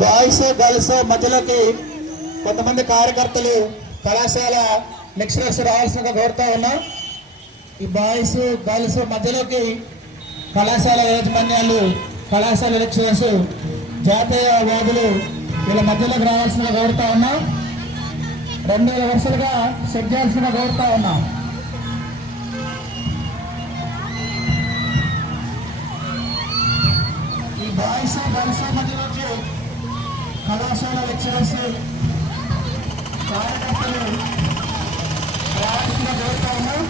Boys girls మధ్యలోకి కొంతమంది కార్యకర్తలు కళాశాల లెక్చరర్స్ రావాల్సిందిగా కోరుతా ఉన్నాం. ఈ బాయ్స్ గర్ల్స్ మధ్యలోకి కళాశాల యాజమాన్యాలు, కళాశాల లెక్చరర్స్, జాతీయ వాదులు వీళ్ళ మధ్యలోకి రావాల్సిందిగా కోరుతా ఉన్నాం. 2 వరుసలుగా సెట్ చేయాల్సిందిగా కోరుతా ఉన్నాం. ఈ బాయ్స్ గర్ల్స్ మధ్యలోకి కళాశాల లెక్చరర్స్, కార్యకర్తలు రావాల్సిందిగా కోరుతా ఉన్నాం.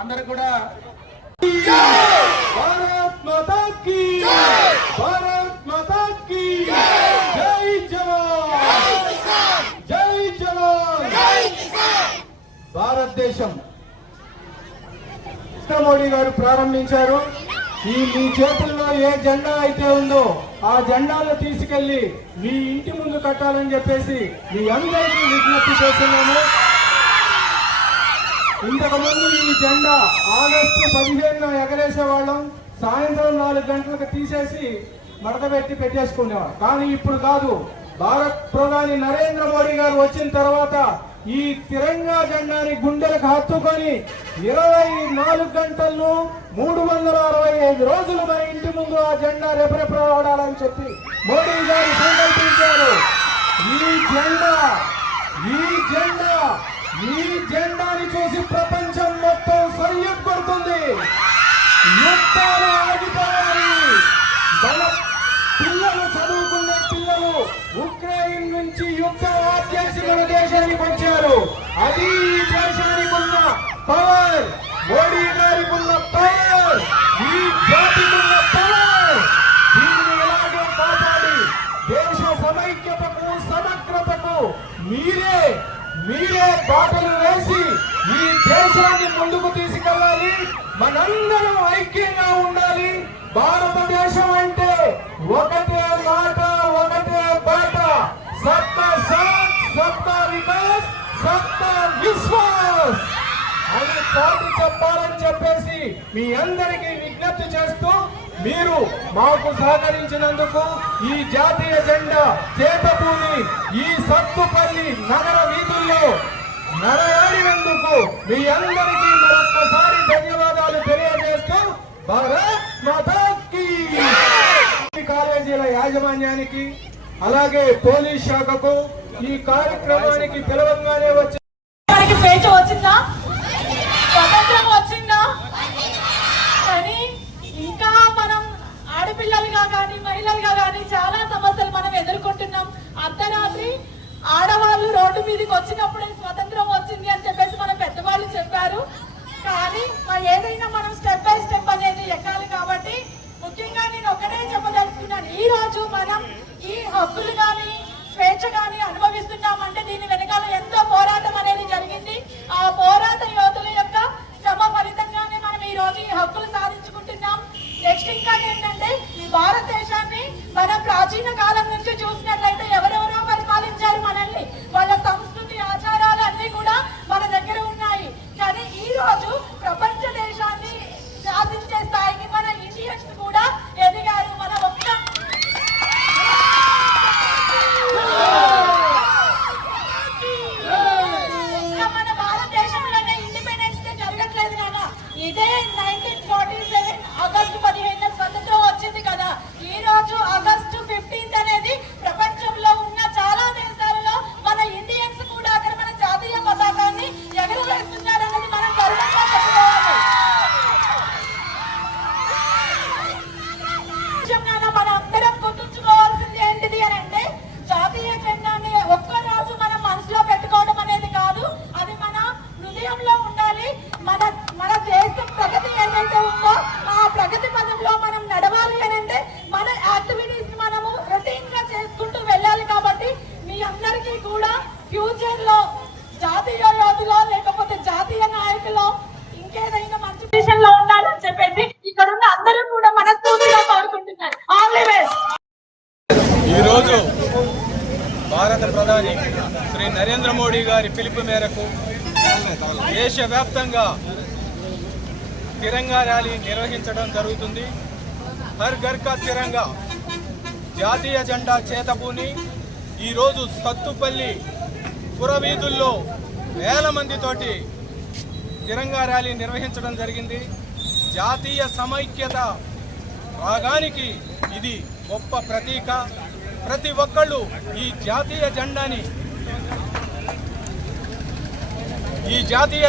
అందరూ కూడా భారత్ మాతా కీ జై, భారత్ మాతా కీ జై, జవాన్ జై జవాన్. భారతదేశం మోడీ గారు ప్రారంభించారు. మీ చేతుల్లో ఏ జెండా అయితే ఉందో ఆ జెండాను తీసుకెళ్లి మీ ఇంటి ముందు కట్టాలని చెప్పేసి మీ అందరికీ విజ్ఞప్తి చేస్తున్నాము. ఇంతకుముందు ఈ జెండా ఆగస్టు 15న ఎగరేసేవాళ్ళం, సాయంత్రం 4 గంటలకు తీసేసి మడతపెట్టి పెట్టేసుకునేవాడు. కానీ ఇప్పుడు కాదు. భారత్ ప్రధాని నరేంద్ర మోడీ గారు వచ్చిన తర్వాత ఈ తిరంగా జెండాని గుండెలకు హత్తుకొని 24 గంటలను 365 రోజులు మన ఇంటి ముందు ఆ జెండా రెపరెపలాడాలని చెప్పి మోడీ గారు సంకల్పించారు. ఈ జెండాని చూసి ప్రపంచం మొత్తం సల్యూట్ కొడుతుంది. యుద్ధాలు ఆగిపోవాలి. మన పిల్లలు, చదువుకునే పిల్లలు ఉక్రెయిన్ నుంచి యుద్ధం ఆపేసి మన దేశానికి వచ్చారు. అది ఈ దేశానికి ఉన్న పవర్, మోడీ గారికి ఉన్న పవర్, ఈ జాతికి ఉన్న పవర్. దీన్ని ఇలాగే కాపాడి దేశ సమైక్యతకు, సమగ్రతకు మీరే బాటలు వేసి ఈ దేశాన్ని ముందుకు తీసుకెళ్ళాలి. మనందరం ఐక్యంగా ఉండాలి. భారతదేశం అంటే ఒకటే మాట, ఒకటే బాట. సబ్కా సాత్, సబ్కా వికాస్, సబ్కా విశ్వాస్ అని చాటి చెప్పాలని చెప్పేసి మీ అందరికీ విజ్ఞప్తి చేస్తూ, మీరు మాకు సహకరించినందుకు, ఈ జాతీయ జెండా చేతపూని ఈ సత్తుపల్లి నగర వీధుల్లో నడయాడినందుకు మీ అందరికీ మరొక్కసారి ధన్యవాదాలు తెలియజేస్తూ, భారత్ మాతా కీ. కాలేజీల యాజమాన్యానికి, అలాగే పోలీస్ శాఖకు ఈ కార్యక్రమానికి పిలవంగానే వచ్చి స్వేచ్ఛ వచ్చిందా, స్వతంత్రం వచ్చిందా? కానీ ఇంకా మనం ఆడపిల్లలుగా కానీ మహిళలుగా కానీ చాలా సమస్యలు మనం ఎదుర్కొంటున్నాం. అర్ధరాత్రి ఆడవాళ్ళు రోడ్డు మీదకి వచ్చినప్పుడే స్వతంత్రం వచ్చింది అని చెప్పేసి మన పెద్దవాళ్ళు చెప్పారు. కానీ ఏదైనా మనం స్టెప్ బై స్టెప్ అనేది ఎక్కాలి. కాబట్టి ముఖ్యంగా నేను ఒకటే చెప్పదలుచుకున్నాను, ఈ రోజు మనం ఈ హక్కులు కానీ స్వేచ్ఛ కానీ అనుభవిస్తున్నామంటే దీని వెనకాల ఎంతో పోరాటం అనేది జరిగింది. ఆ పోరాట యోధుల యొక్క శ్రమ ఫలితంగానే మనం ఈ రోజు ఈ హక్కులు సాధించుకుంటున్నాం. నెక్స్ట్ ఇంకా ఏంటంటే, భారతదేశాన్ని మనం ప్రాచీన కాలం నుంచి చూసినట్లయితే ఎవరెవరో పరిపాలించారు మనల్ని. వాళ్ళ సంస్కృతి, ఆచారాలు అన్ని కూడా మన దగ్గర ఉన్నాయి. కానీ ఈ రోజు ప్రపంచ దేశాన్ని శాసించే స్థాయికి మన ఇండియన్స్ కూడా ఎదిగారు. మన ఒక్క మన భారతదేశంలోనే ఇండిపెండెన్స్ డే జరగట్లేదు కదా. ఇదే 1947 ఆగస్టు 15 స్వతంత్రం వచ్చింది కదా. ఈ రోజు ఆగస్టు 15 అనేది ప్రపంచంలో ఉన్న చాలా దేశాలలో మన ఇండియన్స్ కూడా అక్కడ మన జాతీయ పతాకాన్ని ఎగరవేస్తున్నారన్నది మనం గర్వంగా చెప్పుకోవాలి. మన అందరం గుర్తుంచుకోవాల్సింది ఏంటిది అని అంటే, జాతీయ జెండాని ఒక్కరోజు మనం మనసులో పెట్టుకోవడం అనేది కాదు, అది మన హృదయంలో ఉండాలి. మన దేశ ప్రగతి ఏదైతే ఉందో ఆ ప్రగతి పదంలో మనం నడవాలి అని అంటే మన యాక్టివిటీస్ మనము రొటీన్ గా చేసుకుంటూ వెళ్ళాలి. కాబట్టి మీ అందరికీ కూడా ఫ్యూచర్ లో జాతీయ యోధులో లేకపోతే జాతీయ నాయకులో ఇంకేదైనా మంచి పొజిషన్ లో ఉండాలని చెప్పేసి ఇక్కడ ఉన్న అందరూ కూడా మనస్ఫూర్తిగా కోరుకుంటున్నారు. All the best. ఈరోజు భారత ప్రధాని శ్రీ నరేంద్ర మోడీ గారి పిలుపు మేరకు దేశవ్యాప్తంగా తిరంగా ర్యాలీ నిర్వహించడం జరుగుతుంది. హర్ ఘర్ కా తిరంగా జాతీయ జెండా చేతబూని ఈరోజు సత్తుపల్లి పురవీధుల్లో వేల మందితోటి తిరంగా ర్యాలీ నిర్వహించడం జరిగింది. జాతీయ సమైక్యత రాగానికి ఇది గొప్ప ప్రతీక. ప్రతి ఒక్కళ్ళు ఈ జాతీయ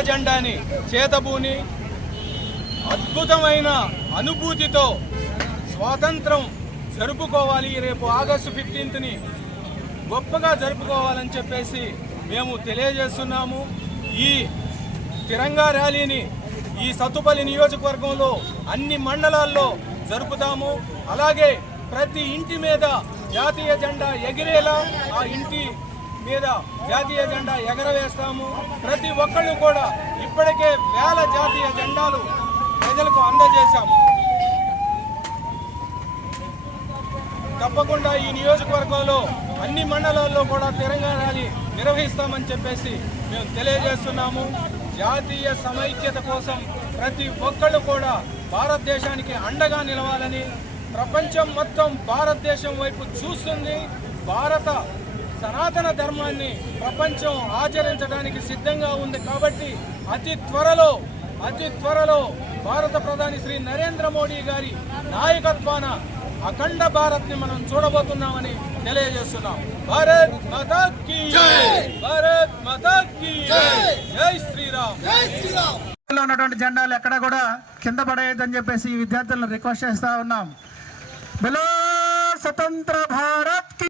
జెండాని చేతబూని అద్భుతమైన అనుభూతితో స్వాతంత్రం జరుపుకోవాలి. రేపు ఆగస్టు 15ని గొప్పగా జరుపుకోవాలని చెప్పేసి మేము తెలియజేస్తున్నాము. ఈ తిరంగా ర్యాలీని ఈ సత్తుపల్లి నియోజకవర్గంలో అన్ని మండలాల్లో జరుపుతాము. అలాగే ప్రతి ఇంటి మీద జాతీయ జెండా ఎగిరేలా ఆ ఇంటి మీద జాతీయ జెండా ఎగరవేస్తాము. ప్రతి ఒక్కళ్ళు కూడా ఇప్పటికే వేల జాతీయ జెండాలు ప్రజలకు అందజేశాము. తప్పకుండా ఈ నియోజకవర్గంలో అన్ని మండలాల్లో కూడా తిరంగా ర్యాలీ నిర్వహిస్తామని చెప్పేసి మేము తెలియజేస్తున్నాము. జాతీయ సమైక్యత కోసం ప్రతి ఒక్కళ్ళు కూడా భారతదేశానికి అండగా నిలవాలని, ప్రపంచం మొత్తం భారతదేశం వైపు చూస్తుంది. భారత సనాతన ధర్మాన్ని ప్రపంచం ఆచరించడానికి సిద్ధంగా ఉంది. కాబట్టి అతి త్వరలో భారత ప్రధాని శ్రీ నరేంద్ర మోడీ గారి నాయకత్వాన అఖండ భారత్ ని మనం చూడబోతున్నామని తెలియజేస్తున్నాం. భారత్ మాతా కీ జై, భారత్ మాతా కీ జై, జై శ్రీరామ్. ఉన్నటువంటి జెండాలు ఎక్కడ కూడా కింద పడేయద్దని చెప్పేసి ఈ విద్యార్థులను రిక్వెస్ట్ చేస్తా ఉన్నాం. బలో స్వతంత్ర భారత్ కి